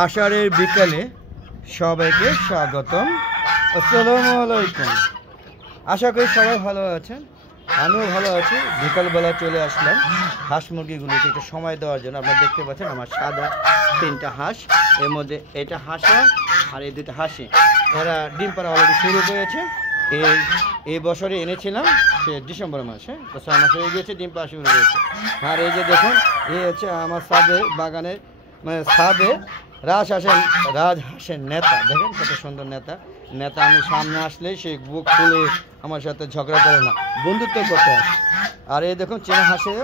আষাঢ়ের বিকালে সবাইকে স্বাগতম। আসসালামু আলাইকুম। আশা করি সবাই ভালো আছেন, আমিও ভালো আছি। বিকালবেলা চলে আসলাম হাঁস মুরগিগুলোকে একটু সময় দেওয়ার জন্য। আপনারা দেখতে পাচ্ছেন আমার সাদা 3টা হাঁস, এর মধ্যে এটা হাঁসা আর এই 2টা হাঁসি। এরা ডিম পাড়া অলরেডি শুরু করেছে। এই বছরে এনেছিলাম সে ডিসেম্বর মাসে, তো 6 মাস হয়ে গিয়েছে, ডিম পাড়া শুরু করেছে। আর এই যে দেখুন, এই হচ্ছে আমার ছাদের বাগানের মানে ছাদে রাজহাঁসের নেতা। দেখেন কত সুন্দর নেতা। আমি সামনে আসলেই সে বুক খুলে আমার সাথে ঝগড়া করে না, বন্ধুত্ব করতে আসে। আর এই দেখুন চীনা হাঁসের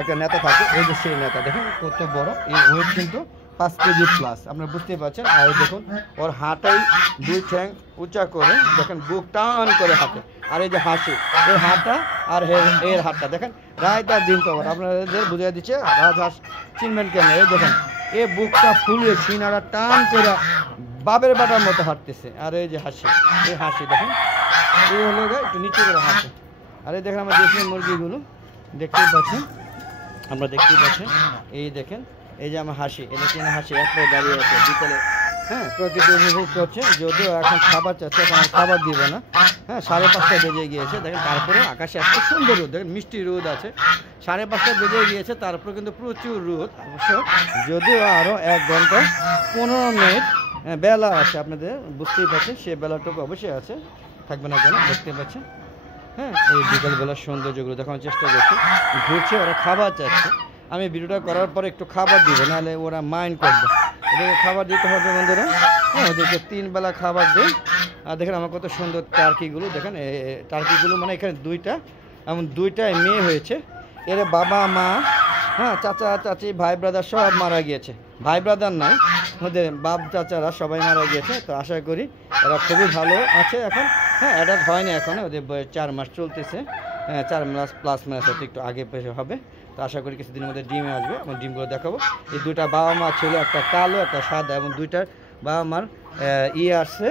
একটা নেতা থাকে, এই যে সেই নেতা দেখেন কত বড়। এই ওয়েট কিন্তু 5 কেজি প্লাস, আপনারা বুঝতে পারছেন। আর দেখুন ওর হাঁটাই 2 ঠ্যাং উঁচা করে, দেখেন বুক টান করে হাঁটে। আর এই যে হাসি, এই হাঁটা আর এর হাতটা দেখেন, রায় তার দিন কবার আপনাদের বুঝিয়ে দিচ্ছে। রাজহাঁস চিনবেন কেন? এই দেখেন এ বুকটা ফুলিয়ে সিনারা টান করে বাবের বাটার মতো হাঁটতেছে। আর এই যে হাসি, এই হাসি দেখেন, এই হলো একটু নিচে করে হাসি। আর এই দেখেন আমার দেশীয় মুরগিগুলো দেখতেই পাচ্ছেন, আমরা দেখতেই পাচ্ছেন। এই দেখেন এই যে আমার হাসি, এটা চীনা হাসি একটাই দাঁড়িয়ে আছে বিকেলে। হ্যাঁ, প্রকৃতি উপভোগ করছে, যদিও এখন খাবার চাচ্ছে, এখন খাবার দিব না। হ্যাঁ, 5:30 বেজে গিয়েছে, দেখেন তারপরে আকাশে এত সুন্দর রোদ, দেখেন মিষ্টি রোদ আছে। 5:30 বেজে গিয়েছে, তারপরে কিন্তু প্রচুর রোদ। অবশ্য যদিও আরও 1 ঘন্টা 15 মিনিট বেলা আছে, আপনাদের বুঝতেই পারছেন, সে বেলাটুকু অবশ্যই আছে, থাকবে না কেন, দেখতে পাচ্ছেন। হ্যাঁ, এই বিকালবেলার সৌন্দর্যগুলো দেখানোর চেষ্টা করছি। ঘুরছে, ওরা খাবার চাচ্ছে। আমি ভিডিওটা করার পরে একটু খাবার দিব, নাহলে ওরা মাইন্ড করবে। ওদেরকে খাবার দিতে হবে বন্ধুরা। হ্যাঁ, ওদেরকে 3 বেলা খাবার দিই। আর দেখেন আমার কত সুন্দর টার্কিগুলো, দেখেন টার্কিগুলো মানে এখানে 2টা, এমন 2টায় মেয়ে হয়েছে। এর বাবা মা, হ্যাঁ, চাচা চাচি ভাই ব্রাদার সব মারা গিয়েছে। ভাই ব্রাদার নাই, ওদের বাপ চাচারা সবাই মারা গিয়েছে। তো আশা করি এরা খুবই ভালো আছে এখন। হ্যাঁ, এটা হয়নি এখন, ওদের 4 মাস চলতেছে। 4 মাস প্লাস মাইনাস হতে একটু আগে পেশে হবে। তো আশা করি কিছুদিনের মধ্যে ডিমে আসবে, এবং ডিমগুলো দেখাবো। এই 2টা বাবা মা ছিল, একটা কালো একটা সাদা, এবং 2টার বাবা মার আসছে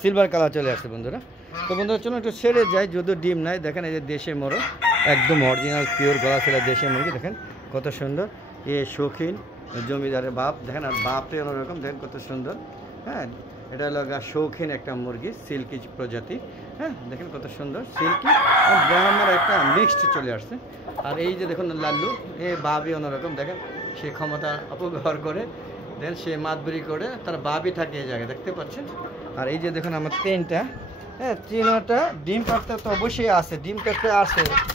সিলভার কালার চলে আসছে বন্ধুরা। তো বন্ধুরা চলুন একটু ছেড়ে যায়, যদিও ডিম নাই। দেখেন এই যে দেশে মোরগ, একদম অরিজিনাল পিওর গলা ছেলে দেশে মুরগি, দেখেন কত সুন্দর। এ শৌখিন জমিদারের বাপ, দেখেন আর বাপরে অন্যরকম, দেখেন কত সুন্দর। হ্যাঁ, এটা হলো শৌখিন একটা মুরগি, সিল্কি প্রজাতি। হ্যাঁ, দেখেন কত সুন্দর সিল্কি আর ব্রাহ্মার একটা মিক্সড চলে আসছে। আর এই যে দেখুন লাল্লু, এ বাবি অন্যরকম, দেখেন সে ক্ষমতা অপব্যবহার করে, দেখেন সে মাতবরি করে, তার বাবি থাকে এই জায়গায়, দেখতে পাচ্ছেন। আর এই যে দেখুন আমার 3টা, হ্যাঁ, 3টা ডিম পাড়তে তো অবশ্যই আছে, ডিম পাড়তে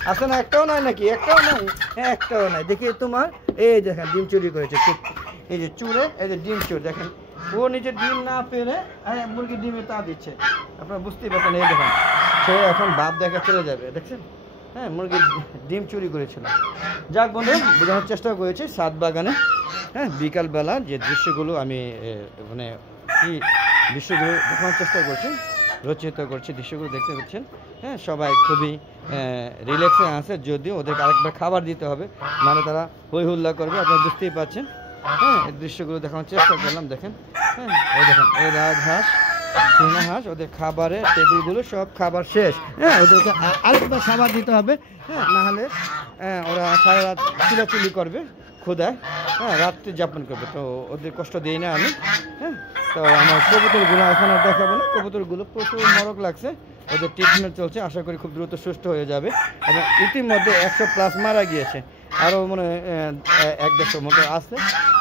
আসে না, একটাও নাই নাকি? একটাও নাই, হ্যাঁ একটাও নাই। দেখি তোমার এই দেখেন ডিম চুরি করেছে, এই যে চুরে, এই যে ডিম চুর, দেখেন ও নিজে ডিম না পেরে মুরগি ডিমে তা দিচ্ছে, আপনারা বুঝতেই পারছেন। এই দেখেন সে এখন বাপ দেখা চলে যাবে, দেখছেন। হ্যাঁ, মুরগির ডিম চুরি করেছিল। যাক বন্ধু, বোঝানোর চেষ্টা করেছি ছাদ বাগানে। হ্যাঁ, বিকালবেলা যে দৃশ্যগুলো আমি মানে কি দৃশ্যগুলো দেখানোর চেষ্টা করছি, রচিত করছি, দৃশ্যগুলো দেখতে পাচ্ছেন। হ্যাঁ, সবাই খুবই রিল্যাক্সে আছে, যদিও ওদেরকে আরেকবার খাবার দিতে হবে, মানে তারা হই হুল্লা করবে, আপনারা বুঝতেই পারছেন। হ্যাঁ, এই দৃশ্যগুলো দেখানোর চেষ্টা করলাম, দেখেন। হ্যাঁ, এই দেখেন এই রাজহাঁস চীনা হাঁস, ওদের খাবারের টেবিলগুলো সব খাবার শেষ। হ্যাঁ, ওদেরকে আরেকবার খাবার দিতে হবে। হ্যাঁ, নাহলে ওরা সারা রাত চিলাচিলি করবে ক্ষুধায়। হ্যাঁ, রাত্রি যাপন করবে, তো ওদের কষ্ট দিই না আমি। হ্যাঁ, তো আমার কবুতরগুলো এখন আর দেখাবো না, কবুতরগুলো প্রচুর মরক লাগছে, ওদের ট্রিটমেন্ট চলছে, আশা করি খুব দ্রুত সুস্থ হয়ে যাবে। এবং ইতিমধ্যে 100+ মারা গিয়েছে, আরও মনে হয় 1-150 মতো আছে,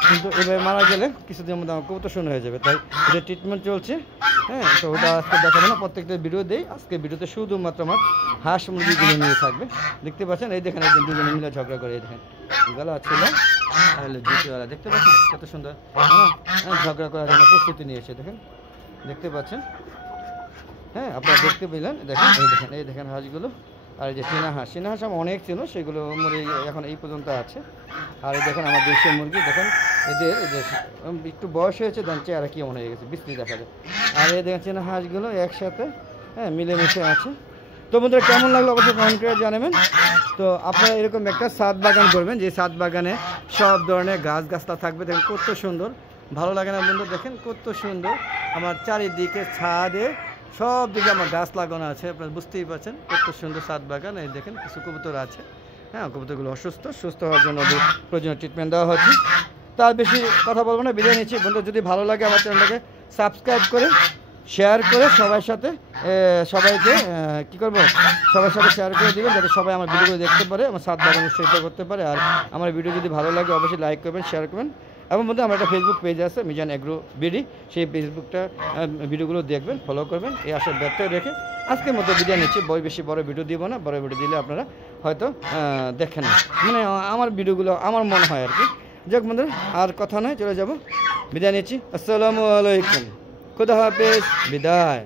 কিন্তু এভাবে মারা গেলে কিছুদিনের মধ্যে আমার কবুতর শূন্য হয়ে যাবে, তাই ওদের ট্রিটমেন্ট চলছে। হ্যাঁ, তো ওটা আজকে দেখাবো না, প্রত্যেকটা ভিডিও দেই। আজকে ভিডিওতে শুধুমাত্র আমার হাঁস মুরগিগুলো নিয়ে থাকবে, দেখতে পাচ্ছেন। এই দেখেন একদিন 2জনে মিলে ঝগড়া করে, এই দেখেন গলা ছিল তাহলে জুতিওয়ালা, দেখতে পাচ্ছেন কত সুন্দর। হ্যাঁ, ঝগড়া করার জন্য প্রস্তুতি নিয়েছে, দেখেন দেখতে পাচ্ছেন। হ্যাঁ, আপনারা দেখতে পেলেন, দেখেন এই দেখেন হাঁসগুলো। আর এই যে চীনা হাঁস আমার অনেক ছিল, সেগুলো মরে এখন এই পর্যন্ত আছে। আর এই দেখেন আমার দেশীয় মুরগি, দেখেন এদের একটু বয়স হয়েছে, দেন চেহারা কেমন হয়ে গেছে, বিশ্রী দেখা যায়। আর এই দেখেন চীনা হাঁসগুলো একসাথে, হ্যাঁ, মিলেমিশে আছে। তো বন্ধুরা কেমন লাগলো অবশ্যই কমেন্ট করে জানাবেন। তো আপনারা এরকম একটা ছাদ বাগান করবেন, যে ছাদ বাগানে সব ধরনের গাছগাছলা থাকবে, দেখেন কত সুন্দর, ভালো লাগে না বন্ধু? দেখেন কত সুন্দর আমার চারিদিকে ছাদে সব দিকে আমার গাছ লাগানো আছে, আপনারা বুঝতেই পারছেন কত সুন্দর ছাদ বাগান। এই দেখেন কিছু কবুতর আছে, হ্যাঁ, কবুতরগুলো অসুস্থ, সুস্থ হওয়ার জন্য ওদের প্রয়োজনীয় ট্রিটমেন্ট দেওয়া হচ্ছে। তার বেশি কথা বলবো না, বিদায় নিচ্ছি বন্ধু। যদি ভালো লাগে আমার চ্যানেলটাকে সাবস্ক্রাইব করে শেয়ার করে সবার সাথে সবাইকে কী করবো, সবার সাথে শেয়ার করে দেবেন যাতে সবাই আমার ভিডিওগুলো দেখতে পারে, আমার সাথ বাগান উৎসাহিত করতে পারে। আর আমার ভিডিও যদি ভালো লাগে অবশ্যই লাইক করবেন, শেয়ার করবেন। এবং বন্ধু আমার একটা ফেসবুক পেজ আছে মিজান এগ্রো বিডি, সেই ফেসবুকটা ভিডিওগুলো দেখবেন, ফলো করবেন। এই আশা ব্যর্থ রেখে আজকের মতো বিদায় নিচ্ছি। বেশি বড় ভিডিও দিব না, বড় ভিডিও দিলে আপনারা হয়তো দেখেন না, মানে আমার ভিডিওগুলো আমার মনে হয় আর কি। যাক বন্ধু, আর কথা নয়, চলে যাব, বিদায় নিচ্ছি। আসসালামু আলাইকুম, খুদা হাফেজ, বিদায়।